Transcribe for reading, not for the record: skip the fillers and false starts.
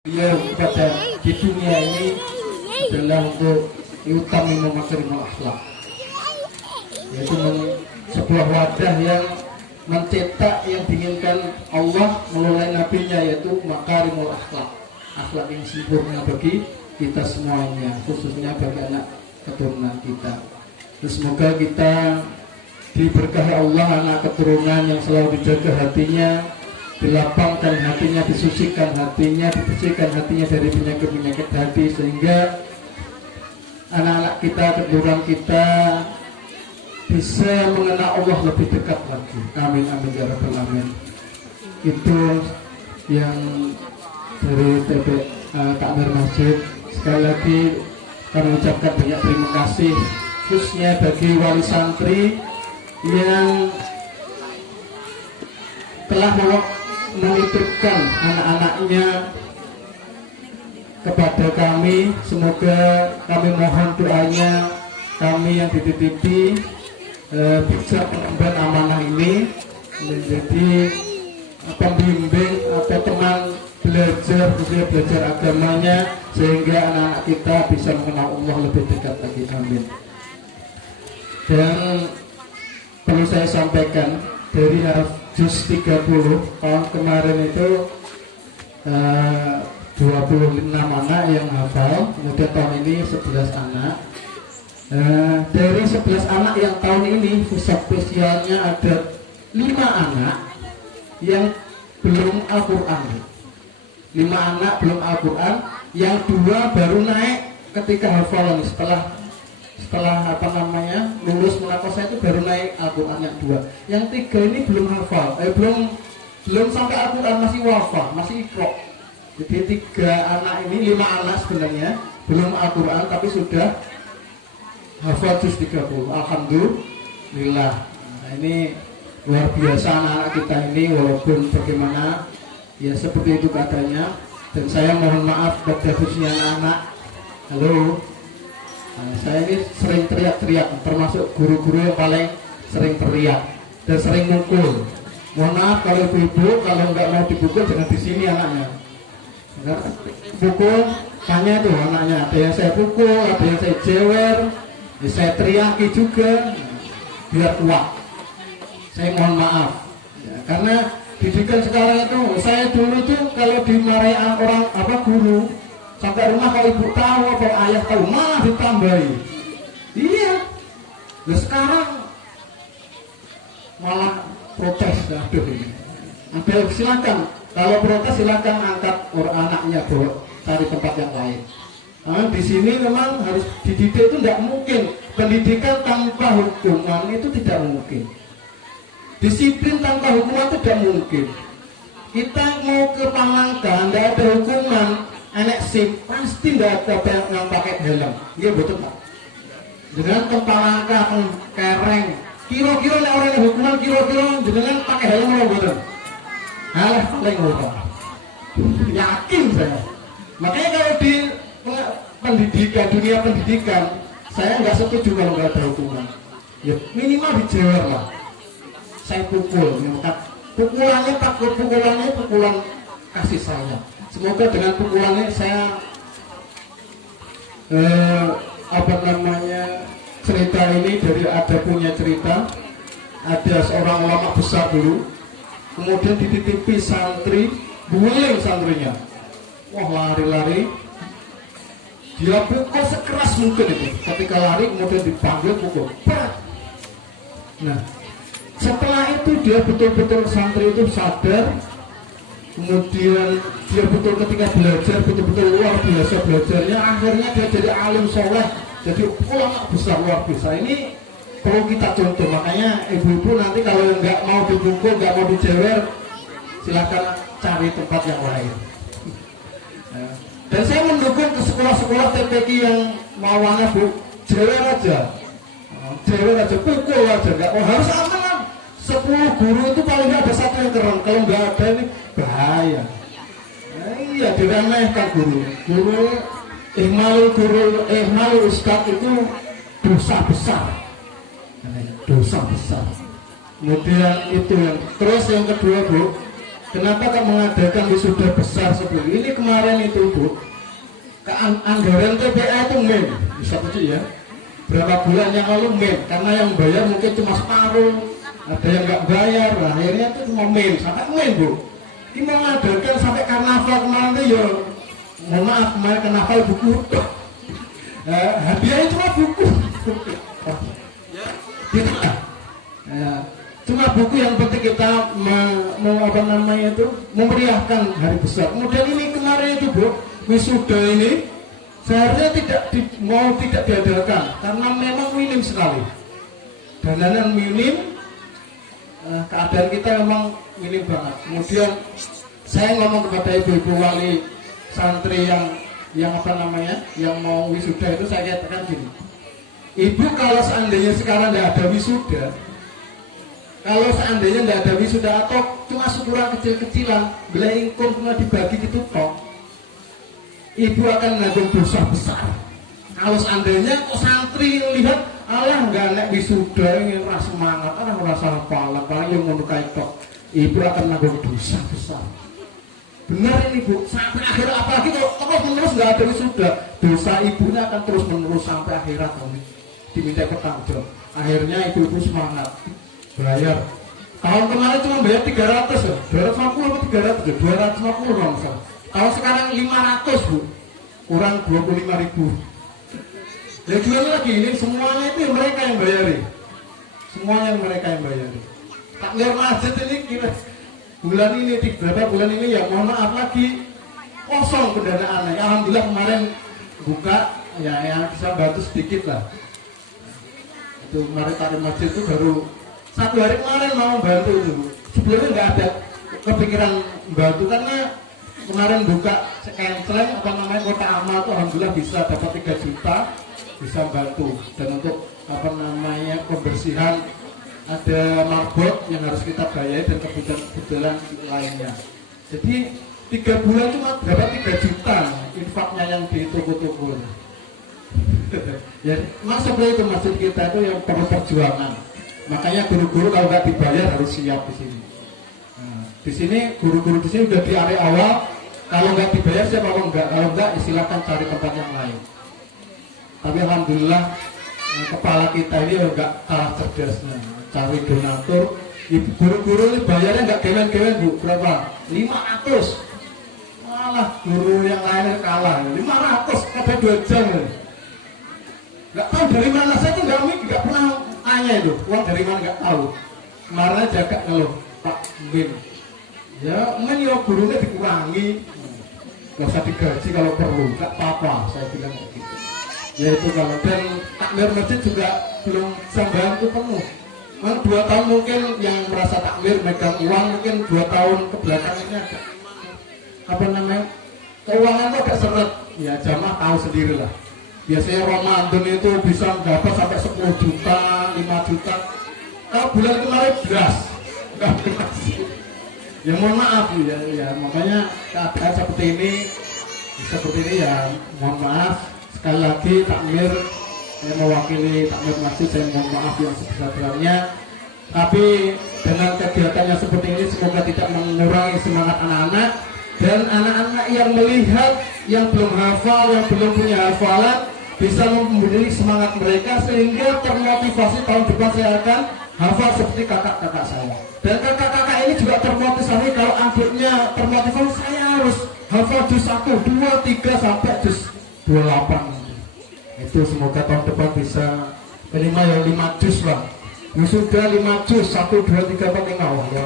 Beliau pada di dunia ini adalah untuk utama makarimul akhlak, yaitu sebuah wadah yang mencetak yang diinginkan Allah melalui nabinya, yaitu makarimul akhlak, akhlak yang sempurna bagi kita semuanya, khususnya bagi anak keturunan kita. Semoga kita diberkahi Allah anak keturunan yang selalu dijaga hatinya, dilapangkan hatinya, disucikan hatinya, dibersihkan hatinya dari penyakit-penyakit hati, sehingga anak-anak kita, keturunan kita bisa mengenal Allah lebih dekat lagi. Amin amin ya rabbal alamin. Itu yang dari TP Takmir Masjid. Sekali lagi kami ucapkan banyak terima kasih, khususnya bagi wali santri yang telah menitipkan anak-anaknya kepada kami. Semoga kami mohon doanya, kami yang dititipi bisa mengemban amanah ini menjadi pembimbing atau teman belajar, khususnya belajar agamanya, sehingga anak-anak kita bisa mengenal Allah lebih dekat lagi. Amin. Dan perlu saya sampaikan, dari juz 30 tahun kemarin itu 26 anak yang hafal, kemudian tahun ini 11 anak. Dari 11 anak yang tahun ini, khusus spesialnya ada 5 anak yang belum Al-Quran. 5 anak belum Al-Quran, yang 2 baru naik ketika hafalan setelah lulus munakosah itu baru naik Al-Quran yang 2. Yang 3 ini belum hafal, belum sampai Al-Quran, masih wafah, masih iqra. Jadi 3 anak ini, 5 anak sebenarnya belum Al-Quran tapi sudah hafal juz 30. Alhamdulillah. Nah, ini luar biasa anak-anak kita ini, walaupun bagaimana ya seperti itu katanya. Dan saya mohon maaf pada khususnya anak-anak. Halo. Nah, saya ini sering teriak-teriak, termasuk guru-guru yang paling sering teriak dan sering mukul. Mohon maaf kalau ibu-ibu, kalau nggak mau dipukul jangan di sini anaknya. Nggak pukul, tanya tuh anaknya. Ada yang saya pukul, ada yang saya jewer, ya saya teriaki juga, biar kuat. Saya mohon maaf, ya, karena didikan sekarang itu, saya dulu tuh kalau dimarahi orang guru, sampai rumah kalau ibu tahu atau ayah tahu malah ditambahi. Iya. Nah sekarang malah protes. Aduh ini. Ambil silakan. Kalau protes silakan angkat anaknya, bawa cari tempat yang lain. Nah, di sini memang harus dididik, itu tidak mungkin. Pendidikan tanpa hukuman itu tidak mungkin. Disiplin tanpa hukuman itu tidak mungkin. Kita mau ke Palangka, tidak ada hukuman, enek SIM, pasti tidak ada yang pakai helm. Iya betul Pak. Dengan kepalangka, kereng, kira-kira nek orang yang hukuman kira-kira dengan pakai helm apa betul? Alah paling ora. Yakin saya. Makanya kalau di pendidikan, dunia pendidikan, saya nggak setuju kalau nggak ada hukuman. Ya minimal dijewer lah. Saya pukul, pukulannya takut, pukulan kasih sayang. Semoga dengan pukulannya saya cerita ini dari ada punya cerita. Ada seorang ulama besar dulu, kemudian dititipi santri, guling santrinya. Wah lari-lari, dia pukul sekeras mungkin itu. Ketika lari kemudian dipanggil pukul. Nah setelah itu dia betul-betul, santri itu sadar. Kemudian dia betul ketika belajar betul-betul luar biasa belajarnya, akhirnya dia jadi alim soleh, jadi ulama besar luar biasa. Ini perlu kita contoh. Makanya ibu-ibu nanti kalau nggak mau dipukul, nggak mau dijewer, silakan cari tempat yang lain. Dan saya mendukung ke sekolah-sekolah TPQ yang mauannya bu jewer aja, pukul aja, nggak harus aman. 10 guru itu paling nggak ada 1 yang keren. Kalau nggak ada ini bahaya. Nah, iya diremehkan guru ustaz itu dosa besar. Kemudian itu yang terus yang kedua Bu, Kenapa kok mengadakan wisuda besar seperti ini? Kemarin itu Bu, anggaran TPA itu main, bisa tuh ya. Berapa bulan yang lalu main, karena yang bayar mungkin cuma separuh, ada yang nggak bayar, nah, akhirnya itu cuma main, sampai main Bu. Ini mengadakan sampai karnaval kemarin itu ya, mohon maaf kemarin karnaval buku, hadiahnya cuma buku. Gitu lah. Cuma buku, yang penting kita mau apa namanya itu memeriahkan hari besar. Kemudian ini kemarin itu Bu, wisuda ini seharusnya tidak diadakan karena memang minim sekali. Dananan minim, keadaan kita memang minim banget. Kemudian saya ngomong kepada ibu-ibu wali santri yang apa namanya, yang mau wisuda itu, saya katakan gini, Ibu, kalau seandainya sekarang tidak ada wisuda, kalau seandainya tidak ada wisuda atau cuma syukuran kecil-kecilan, bila ingkung cuma dibagi gitu toh, Ibu akan menanggung dosa besar. Kalau seandainya kok santri lihat, alah nggak naik wisuda, ingin rasa semangat, rasa apa, paling yang menukai toh, Ibu akan menanggung dosa besar. Benar ini Bu, sampai akhirat, apalagi kalau terus menerus nggak ada wisuda, dosa ibunya akan terus menerus sampai akhirat, diminta pertanggung. Akhirnya ibu-ibu semangat bayar. Tahun kemarin cuma bayar 300 ya, 250 atau 300 ya, 250 dong. Tahun sekarang 500 Bu, kurang 25.000. Ya jual lagi, ini semuanya itu mereka yang bayari, semuanya mereka yang bayari. Takmir masjid ini kira bulan ini, beberapa bulan ini ya mohon maaf lagi kosong pendanaan. Alhamdulillah kemarin buka ya bisa bantu sedikit lah. Itu kemarin takmir masjid itu baru 1 hari kemarin mau bantu itu. Sebelumnya nggak ada kepikiran bantu karena kemarin buka cancel apa namanya kota amal itu alhamdulillah bisa dapat 3 juta, bisa bantu. Dan untuk apa namanya pembersihan ada marbot yang harus kita bayar dan kebutuhan lainnya. Jadi 3 bulan cuma berapa 3 juta infaknya yang di toko-toko. Ya, seperti itu masjid kita itu yang perlu perjuangan. Makanya guru-guru kalau nggak dibayar harus siap di sini. Nah, di sini guru-guru di sini udah di area awal. Kalau nggak dibayar siapa enggak? Kalau enggak, silakan cari tempat yang lain. Tapi alhamdulillah kepala kita ini enggak kalah cerdasnya. Cari donatur. Guru-guru ini bayarnya nggak kemen-kemen Bu, berapa? 500. Malah guru yang lainnya kalah. 500 ada 2 jam. Nggak tahu dari mana, saya tuh nggak pernah tanya itu uang dari mana, nggak tahu. Kemarin jaga ngeluh Pak Min, ya Min ya gurunya dikurangi, nggak usah digaji kalau perlu, nggak apa-apa, saya bilang gitu. Ya itu kalau, dan takmir masjid juga belum bisa bantu penuh. 2 tahun mungkin yang merasa takmir megang uang, mungkin 2 tahun kebelakang ini agak apa namanya, keuangan agak seret. Ya jamaah tahu sendiri lah. Biasanya Ramadan itu bisa dapat sampai 10 juta, 5 juta. Kalau bulan kemarin beras, nggak berhasil. Ya mohon maaf ya, makanya keadaan seperti ini ya mohon maaf. Sekali lagi takmir, saya mewakili takmir masjid, saya mohon maaf yang sebesar-besarnya. Tapi dengan kegiatannya seperti ini semoga tidak mengurangi semangat anak-anak. Dan anak-anak yang melihat, yang belum hafal, yang belum punya hafalan, bisa memberi semangat mereka sehingga termotivasi tahun depan saya akan hafal seperti kakak-kakak saya. Dan kakak-kakak ini juga termotivasi kalau adiknya termotivasi, saya harus hafal juz 1, 2, 3 sampai juz 28. Itu semoga tahun depan bisa minimal ya 5 juz lah. Sudah 5 juz 1, 2, 3, 4, 5 ya.